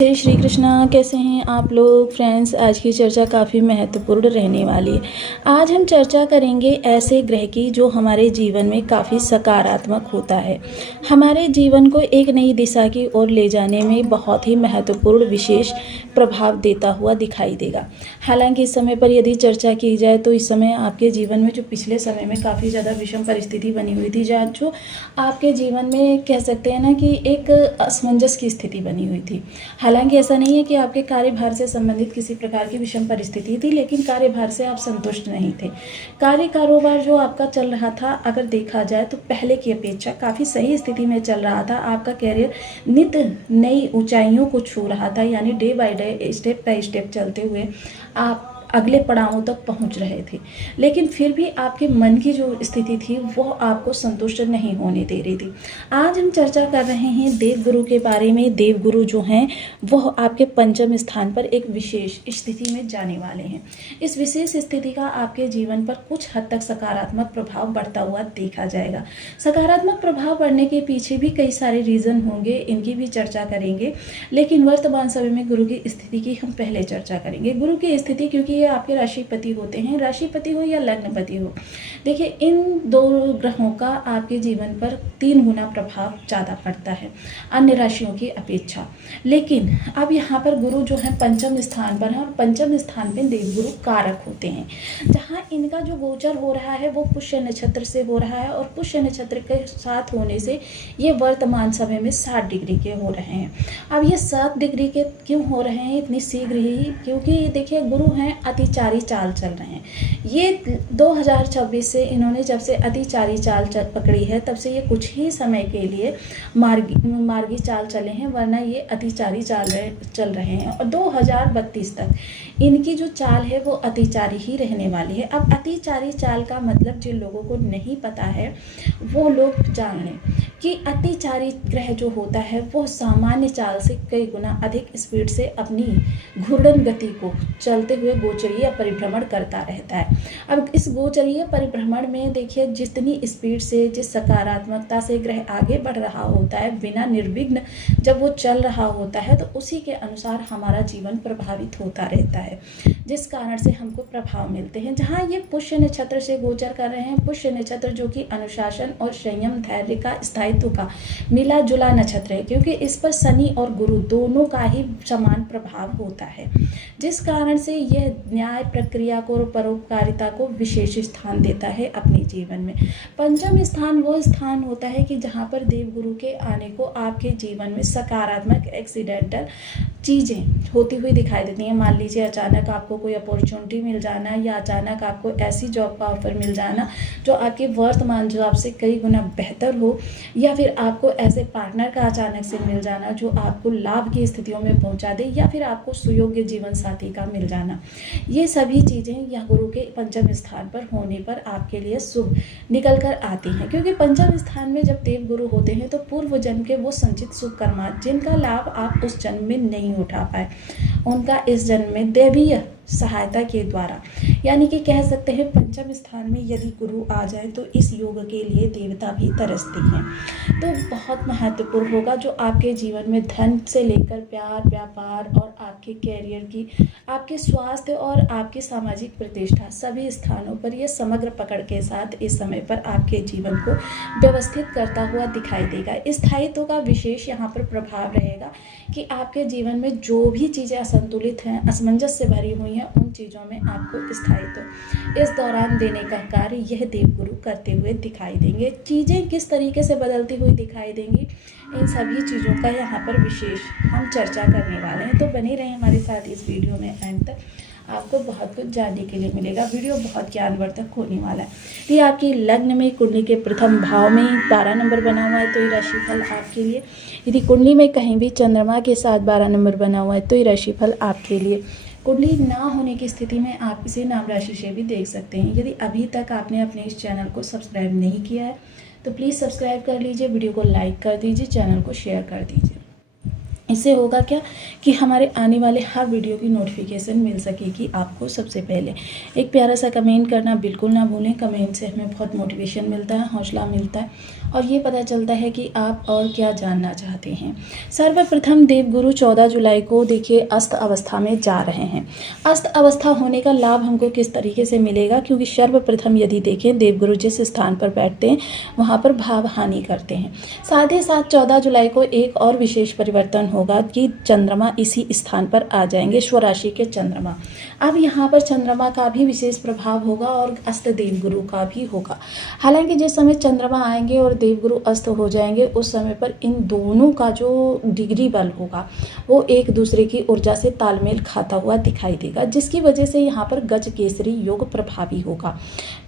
जय श्री कृष्णा। कैसे हैं आप लोग फ्रेंड्स। आज की चर्चा काफ़ी महत्वपूर्ण रहने वाली है। आज हम चर्चा करेंगे ऐसे ग्रह की जो हमारे जीवन में काफ़ी सकारात्मक होता है, हमारे जीवन को एक नई दिशा की ओर ले जाने में बहुत ही महत्वपूर्ण विशेष प्रभाव देता हुआ दिखाई देगा। हालांकि इस समय पर यदि चर्चा की जाए तो इस समय आपके जीवन में जो पिछले समय में काफ़ी ज़्यादा विषम परिस्थिति बनी हुई थी, जहाँ जो आपके जीवन में कह सकते हैं ना कि एक असमंजस की स्थिति बनी हुई थी। हालांकि ऐसा नहीं है कि आपके कार्यभार से संबंधित किसी प्रकार की विषम परिस्थिति थी, लेकिन कार्यभार से आप संतुष्ट नहीं थे। कार्य कारोबार जो आपका चल रहा था, अगर देखा जाए तो पहले की अपेक्षा काफ़ी सही स्थिति में चल रहा था। आपका कैरियर नित्य नई ऊंचाइयों को छू रहा था, यानी day by day step by step चलते हुए आप अगले पड़ावों तक पहुंच रहे थे। लेकिन फिर भी आपके मन की जो स्थिति थी वो आपको संतुष्ट नहीं होने दे रही थी। आज हम चर्चा कर रहे हैं देवगुरु के बारे में। देवगुरु जो हैं वह आपके पंचम स्थान पर एक विशेष स्थिति में जाने वाले हैं। इस विशेष स्थिति का आपके जीवन पर कुछ हद तक सकारात्मक प्रभाव बढ़ता हुआ देखा जाएगा। सकारात्मक प्रभाव बढ़ने के पीछे भी कई सारे रीज़न होंगे, इनकी भी चर्चा करेंगे। लेकिन वर्तमान समय में गुरु की स्थिति की हम पहले चर्चा करेंगे। गुरु की स्थिति, क्योंकि ये आपके राशिपति होते हैं, राशिपति हो या लग्नपति हो, देखिए इन दो ग्रहों का आपके जीवन पर 3 गुना प्रभाव ज़्यादा पड़ता है अन्य राशियों की अपेक्षा। लेकिन अब यहाँ पर गुरु जो है पंचम स्थान पर है, और पंचम स्थान पर देवगुरु कारक होते हैं। जहाँ इनका जो गोचर हो रहा है वो पुष्य नक्षत्र से हो रहा है, और पुष्य नक्षत्र के साथ होने से ये वर्तमान समय में 60 डिग्री के हो रहे हैं। अब ये 7 डिग्री के क्यों हो रहे हैं इतनी शीघ्र ही? क्योंकि देखिए गुरु हैं अतिचारी चाल चल रहे हैं। ये 2026 से इन्होंने जब से अतिचारी चाल पकड़ी है, तब से ये कुछ ही समय के लिए मार्गी चाल चले हैं, वरना ये अतिचारी चल रहे हैं। और 2032 तक इनकी जो चाल है वो अतिचारी ही रहने वाली है। अब अतिचारी चाल का मतलब जिन लोगों को नहीं पता है वो लोग जान लें कि अतिचारी ग्रह जो होता है वो सामान्य चाल से कई गुना अधिक स्पीड से अपनी घूर्णन गति को चलते हुए गोचरीय परिभ्रमण करता रहता है। अब इस गोचरीय परिभ्रमण में देखिए जितनी स्पीड से, जिस सकारात्मकता से ग्रह आगे बढ़ रहा होता है, बिना निर्विघ्न जब वो चल रहा होता है, तो उसी के अनुसार हमारा जीवन प्रभावित होता रहता है, जिस कारण से हमको प्रभाव मिलते हैं। जहाँ ये पुष्य नक्षत्र से गोचर कर रहे हैं, पुष्य नक्षत्र जो कि अनुशासन और संयम, धैर्य का, स्थायित्व का मिला जुला नक्षत्र है, क्योंकि इस पर शनि और गुरु दोनों का ही समान प्रभाव होता है, जिस कारण से यह न्याय प्रक्रिया को और परोपकारिता को विशेष स्थान देता है अपने जीवन में। पंचम स्थान वो स्थान होता है कि जहाँ पर देवगुरु के आने को आपके जीवन में सकारात्मक एक्सीडेंटल चीज़ें होती हुई दिखाई देती हैं। मान लीजिए अचानक आपको कोई अपॉर्चुनिटी मिल जाना, या अचानक आपको ऐसी जॉब का ऑफर मिल जाना जो आपके वर्तमान जॉब से कई गुना बेहतर हो, या फिर आपको ऐसे पार्टनर का अचानक से मिल जाना जो आपको लाभ की स्थितियों में पहुंचा दे, या फिर आपको सुयोग्य जीवन साथी का मिल जाना। ये सभी चीज़ें यह गुरु के पंचम स्थान पर होने पर आपके लिए शुभ निकल कर आती हैं, क्योंकि पंचम स्थान में जब देव गुरु होते हैं तो पूर्व जन्म के वो संचित शुभ कर्मा जिनका लाभ आप उस जन्म में नहीं उठा पाए, उनका इस जन्म में दैवीय सहायता के द्वारा, यानी कि कह सकते हैं पंचम स्थान में यदि गुरु आ जाए तो इस योग के लिए देवता भी तरसती हैं। तो बहुत महत्वपूर्ण होगा, जो आपके जीवन में धन से लेकर प्यार, व्यापार और आपके कैरियर की, आपके स्वास्थ्य और आपकी सामाजिक प्रतिष्ठा, सभी स्थानों पर यह समग्र पकड़ के साथ इस समय पर आपके जीवन को व्यवस्थित करता हुआ दिखाई देगा। स्थायित्व का विशेष यहाँ पर प्रभाव रहेगा कि आपके जीवन में जो भी चीज़ें असंतुलित हैं, असमंजस से भरी हुई हैं, उन चीज़ों में आपको स्थायित्व इस दौरान देने का कार्य यह देवगुरु करते हुए दिखाई देंगे। चीज़ें किस तरीके से बदलती हुई दिखाई देंगी, इन सभी चीज़ों का यहाँ पर विशेष हम चर्चा करने वाले हैं। तो बने रहें हमारे साथ इस वीडियो में एंड तक, आपको बहुत कुछ जानने के लिए मिलेगा। वीडियो बहुत ज्ञानवर्धक होने वाला है। ये आपकी लग्न में कुंडली के प्रथम भाव में 12 नंबर बना हुआ है तो ये राशिफल आपके लिए। यदि कुंडली में कहीं भी चंद्रमा के साथ 12 नंबर बना हुआ है तो ये राशिफल आपके लिए। कुंडली ना होने की स्थिति में आप इसे नाम राशि से भी देख सकते हैं। यदि अभी तक आपने अपने इस चैनल को सब्सक्राइब नहीं किया है तो प्लीज़ सब्सक्राइब कर लीजिए, वीडियो को लाइक कर दीजिए, चैनल को शेयर कर दीजिए। इससे होगा क्या कि हमारे आने वाले हर वीडियो की नोटिफिकेशन मिल सकेगी आपको सबसे पहले। एक प्यारा सा कमेंट करना बिल्कुल ना भूलें, कमेंट से हमें बहुत मोटिवेशन मिलता है, हौसला मिलता है और ये पता चलता है कि आप और क्या जानना चाहते हैं। सर्वप्रथम देवगुरु 14 जुलाई को देखिए अस्त अवस्था में जा रहे हैं। अस्त अवस्था होने का लाभ हमको किस तरीके से मिलेगा, क्योंकि सर्वप्रथम यदि देखें देवगुरु जिस स्थान पर बैठते हैं वहाँ पर भाव हानि करते हैं। साथ ही साथ 14 जुलाई को एक और विशेष परिवर्तन होगा कि चंद्रमा इसी स्थान पर आ जाएंगे, स्वराशि के चंद्रमा। अब यहाँ पर चंद्रमा का भी विशेष प्रभाव होगा और अस्त देवगुरु का भी होगा। हालांकि जिस समय चंद्रमा आएंगे और देवगुरु अस्त हो जाएंगे उस समय पर इन दोनों का जो डिग्री बल होगा वो एक दूसरे की ऊर्जा से तालमेल खाता हुआ दिखाई देगा, जिसकी वजह से यहाँ पर गज केसरी योग प्रभावी होगा।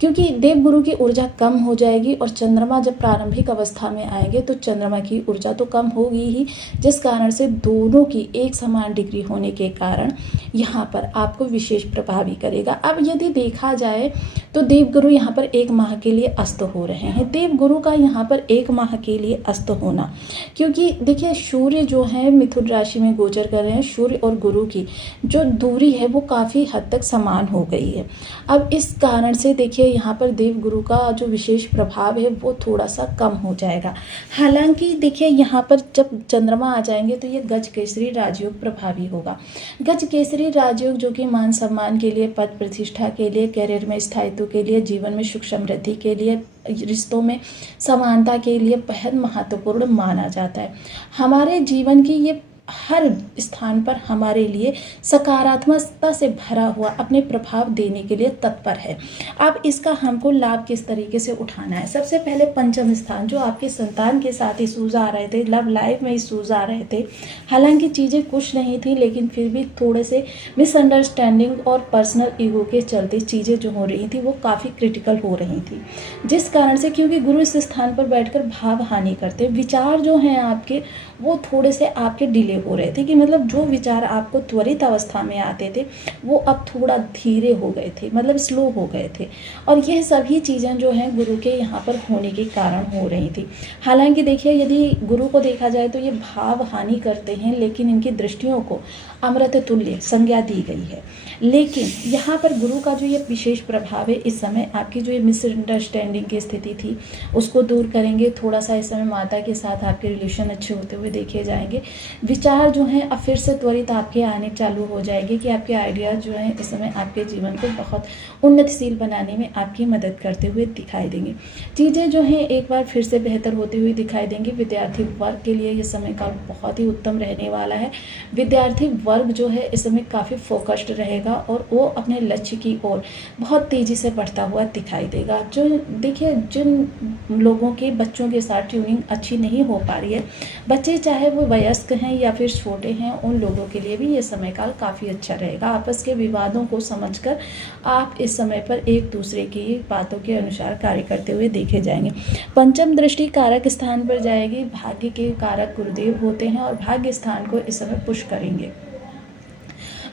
क्योंकि देवगुरु की ऊर्जा कम हो जाएगी और चंद्रमा जब प्रारंभिक अवस्था में आएंगे तो चंद्रमा की ऊर्जा तो कम होगी ही, जिस कारण से दोनों की एक समान डिग्री होने के कारण यहाँ पर आपको विशेष प्रभावी करेगा। अब यदि देखा जाए तो देवगुरु यहाँ पर एक माह के लिए अस्त हो रहे हैं। देवगुरु का यहाँ पर एक माह के लिए अस्त होना, क्योंकि देखिए सूर्य जो है मिथुन राशि में गोचर कर रहे हैं, सूर्य और गुरु की जो दूरी है वो काफ़ी हद तक समान हो गई है। अब इस कारण से देखिए यहाँ पर देवगुरु का जो विशेष प्रभाव है वो थोड़ा सा कम हो जाएगा। हालांकि देखिए यहाँ पर जब चंद्रमा आ जाएंगे तो ये गज केसरी राजयोग प्रभावी होगा। गज केसरी राजयोग जो कि मान सम्मान के लिए, पद प्रतिष्ठा के लिए, करियर में स्थायित्व के लिए, जीवन में सुख समृद्धि के लिए, रिश्तों में समानता के लिए बेहद महत्वपूर्ण माना जाता है। हमारे जीवन की ये हर स्थान पर हमारे लिए सकारात्मकता से भरा हुआ अपने प्रभाव देने के लिए तत्पर है। अब इसका हमको लाभ किस तरीके से उठाना है। सबसे पहले पंचम स्थान, जो आपके संतान के साथ इशूज़ आ रहे थे, लव लाइफ में इशूज़ आ रहे थे, हालांकि चीज़ें कुछ नहीं थी लेकिन फिर भी थोड़े से मिसअंडरस्टैंडिंग और पर्सनल ईगो के चलते चीज़ें जो हो रही थी वो काफ़ी क्रिटिकल हो रही थी, जिस कारण से क्योंकि गुरु इस स्थान पर बैठकर भाव हानि करते, विचार जो हैं आपके वो थोड़े से आपके डिले हो रहे थे, कि मतलब जो विचार आपको त्वरित अवस्था में आते थे वो अब थोड़ा धीरे हो गए थे, मतलब स्लो हो गए थे। और यह सभी चीज़ें जो हैं गुरु के यहाँ पर होने के कारण हो रही थी। हालांकि देखिए यदि गुरु को देखा जाए तो ये भाव हानि करते हैं, लेकिन इनकी दृष्टियों को अमृत तुल्य संज्ञा दी गई है। लेकिन यहाँ पर गुरु का जो ये विशेष प्रभाव है, इस समय आपकी जो ये मिसअंडरस्टैंडिंग की स्थिति थी उसको दूर करेंगे। थोड़ा सा इस समय माता के साथ आपके रिलेशन अच्छे होते हुए देखे जाएंगे। विचार जो हैं अब फिर से त्वरित आपके आने चालू हो जाएंगे कि आपके आइडियाज़ जो हैं इस समय आपके जीवन को बहुत उन्नतिशील बनाने में आपकी मदद करते हुए दिखाई देंगे। चीज़ें जो हैं एक बार फिर से बेहतर होती हुई दिखाई देंगी। विद्यार्थी वर्ग के लिए ये समय काल बहुत ही उत्तम रहने वाला है। विद्यार्थी वर्ग जो है इस समय काफ़ी फोकस्ड रहेगा और वो अपने लक्ष्य की ओर बहुत तेज़ी से बढ़ता हुआ दिखाई देगा। जो देखिए जिन लोगों के बच्चों के साथ ट्यूनिंग अच्छी नहीं हो पा रही है, बच्चे चाहे वो वयस्क हैं या फिर छोटे हैं, उन लोगों के लिए भी ये समय काल काफ़ी अच्छा रहेगा। आपस के विवादों को समझकर आप इस समय पर एक दूसरे की बातों के अनुसार कार्य करते हुए देखे जाएंगे। पंचम दृष्टि कारक स्थान पर जाएगी। भाग्य के कारक गुरुदेव होते हैं और भाग्य स्थान को इस समय पुश करेंगे।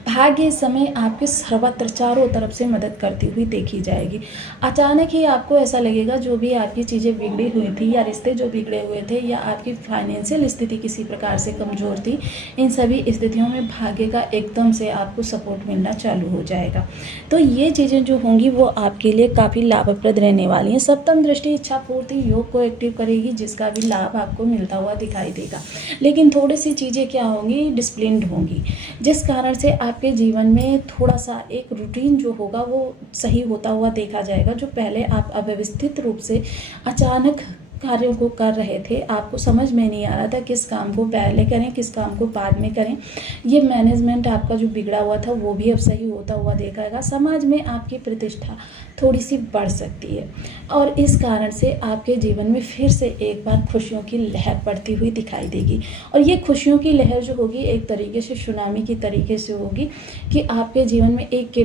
भाग्य इस समय आपके सर्वत्र चारों तरफ से मदद करती हुई देखी जाएगी। अचानक ही आपको ऐसा लगेगा जो भी आपकी चीज़ें बिगड़ी हुई थी या रिश्ते जो बिगड़े हुए थे या आपकी फाइनेंशियल स्थिति किसी प्रकार से कमज़ोर थी, इन सभी स्थितियों में भाग्य का एकदम से आपको सपोर्ट मिलना चालू हो जाएगा। तो ये चीज़ें जो होंगी वो आपके लिए काफ़ी लाभप्रद रहने वाली हैं। सप्तम दृष्टि इच्छा पूर्ति योग को एक्टिव करेगी, जिसका भी लाभ आपको मिलता हुआ दिखाई देगा। लेकिन थोड़ी सी चीज़ें क्या होंगी, डिसिप्लिन्ड होंगी, जिस कारण से आपके जीवन में थोड़ा सा एक रूटीन जो होगा वो सही होता हुआ देखा जाएगा। जो पहले आप अव्यवस्थित रूप से अचानक कार्यों को कर रहे थे, आपको समझ में नहीं आ रहा था किस काम को पहले करें किस काम को बाद में करें, ये मैनेजमेंट आपका जो बिगड़ा हुआ था वो भी अब सही होता हुआ देखाएगा। समाज में आपकी प्रतिष्ठा थोड़ी सी बढ़ सकती है और इस कारण से आपके जीवन में फिर से एक बार खुशियों की लहर बढ़ती हुई दिखाई देगी। और ये खुशियों की लहर जो होगी एक तरीके से सुनामी की तरीके से होगी कि आपके जीवन में एक के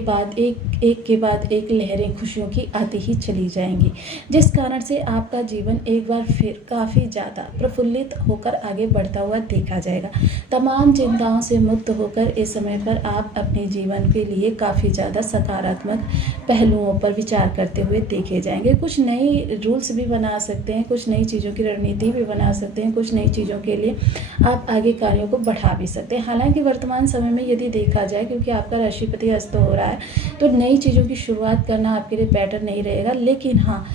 बाद एक लहरें खुशियों की आती ही चली जाएंगी, जिस कारण से आपका जीवन एक बार फिर काफ़ी ज़्यादा प्रफुल्लित होकर आगे बढ़ता हुआ देखा जाएगा। तमाम चिंताओं से मुक्त होकर इस समय पर आप अपने जीवन के लिए काफ़ी ज़्यादा सकारात्मक पहलुओं पर विचार करते हुए देखे जाएंगे। कुछ नई रूल्स भी बना सकते हैं, कुछ नई चीज़ों की रणनीति भी बना सकते हैं, कुछ नई चीज़ों के लिए आप आगे कार्यों को बढ़ा भी सकते हैं। हालांकि वर्तमान समय में यदि देखा जाए, क्योंकि आपका राशिपति अस्त हो रहा है, तो नई चीज़ों की शुरुआत करना आपके लिए बेटर नहीं रहेगा। लेकिन हाँ,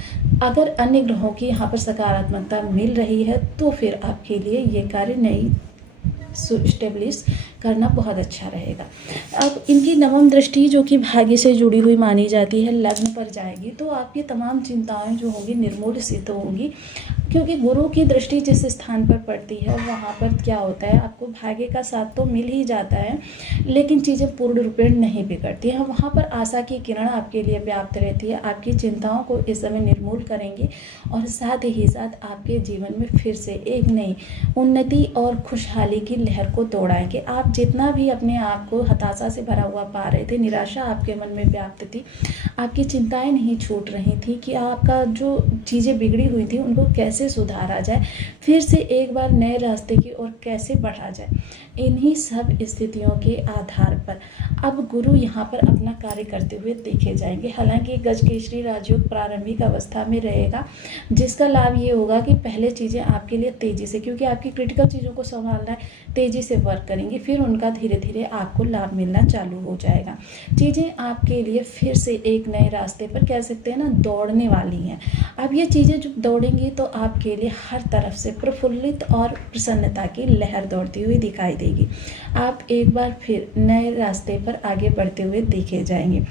अगर अन्य ग्रहों की यहाँ पर सकारात्मकता मिल रही है तो फिर आपके लिए ये कार्य नहीं स्टेब्लिश करना बहुत अच्छा रहेगा। अब इनकी नवम दृष्टि जो कि भाग्य से जुड़ी हुई मानी जाती है, लग्न पर जाएगी तो आपकी तमाम चिंताएं जो होंगी निर्मूल सिद्ध होंगी, क्योंकि गुरु की दृष्टि जिस स्थान पर पड़ती है वहाँ पर क्या होता है, आपको भाग्य का साथ तो मिल ही जाता है लेकिन चीज़ें पूर्ण रूपेण नहीं बिगड़ती हैं। वहाँ पर आशा की किरण आपके लिए व्याप्त रहती है, आपकी चिंताओं को इस समय निर्मूल करेंगे और साथ ही साथ आपके जीवन में फिर से एक नई उन्नति और खुशहाली की लहर को दौड़ाएंगे। आप जितना भी अपने आप को हताशा से भरा हुआ पा रहे थे, निराशा आपके मन में व्याप्त थी, आपकी चिंताएं नहीं छूट रही थी कि आपका जो चीज़ें बिगड़ी हुई थी उनको कैसे सुधारा जाए, फिर से एक बार नए रास्ते की ओर कैसे बढ़ा जाए, इन्हीं सब स्थितियों के आधार पर अब गुरु यहाँ पर अपना कार्य करते हुए देखे जाएंगे। हालांकि गजकेसरी राजयोग प्रारंभिक अवस्था में रहेगा, जिसका लाभ ये होगा कि पहले चीज़ें आपके लिए तेज़ी से, क्योंकि आपकी क्रिटिकल चीज़ों को संभालना है, तेज़ी से वर्क करेंगे, फिर उनका धीरे धीरे आपको लाभ मिलना चालू हो जाएगा। चीज़ें आपके लिए फिर से एक नए रास्ते पर कह सकते हैं ना दौड़ने वाली हैं। अब ये चीज़ें जब दौड़ेंगी तो आपके लिए हर तरफ से प्रफुल्लित और प्रसन्नता की लहर दौड़ती हुई दिखाई देगी। आप एक बार फिर नए रास्ते पर आगे बढ़ते हुए देखे जाएंगे।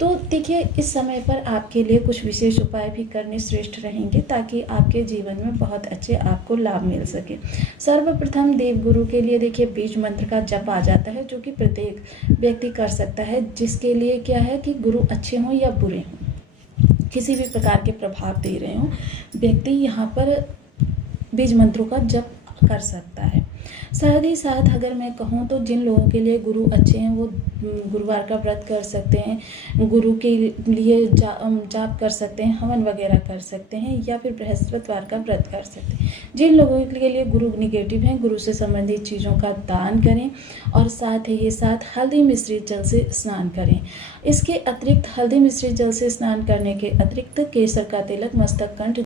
तो देखिए, इस समय पर आपके लिए कुछ विशेष उपाय भी करने श्रेष्ठ रहेंगे ताकि आपके जीवन में बहुत अच्छे आपको लाभ मिल सके। सर्वप्रथम देवगुरु के लिए देखिए बीज मंत्र का जप आ जाता है, जो कि प्रत्येक व्यक्ति कर सकता है, जिसके लिए क्या है कि गुरु अच्छे हों या बुरे हों, किसी भी प्रकार के प्रभाव दे रहे हों, व्यक्ति यहाँ पर बीज मंत्रों का जप कर सकता है। साथ ही साथ अगर मैं कहूँ तो जिन लोगों के लिए गुरु अच्छे हैं वो गुरुवार का व्रत कर सकते हैं, गुरु के लिए जाप कर सकते हैं, हवन वगैरह कर सकते हैं, या फिर बृहस्पतिवार का व्रत कर सकते हैं। जिन लोगों के लिए गुरु निगेटिव हैं, गुरु से संबंधित चीज़ों का दान करें और साथ ही साथ हल्दी मिश्रित जल से स्नान करें। इसके अतिरिक्त हल्दी मिश्रित जल से स्नान करने के अतिरिक्त केसर का तिलक, मस्तक कंठ,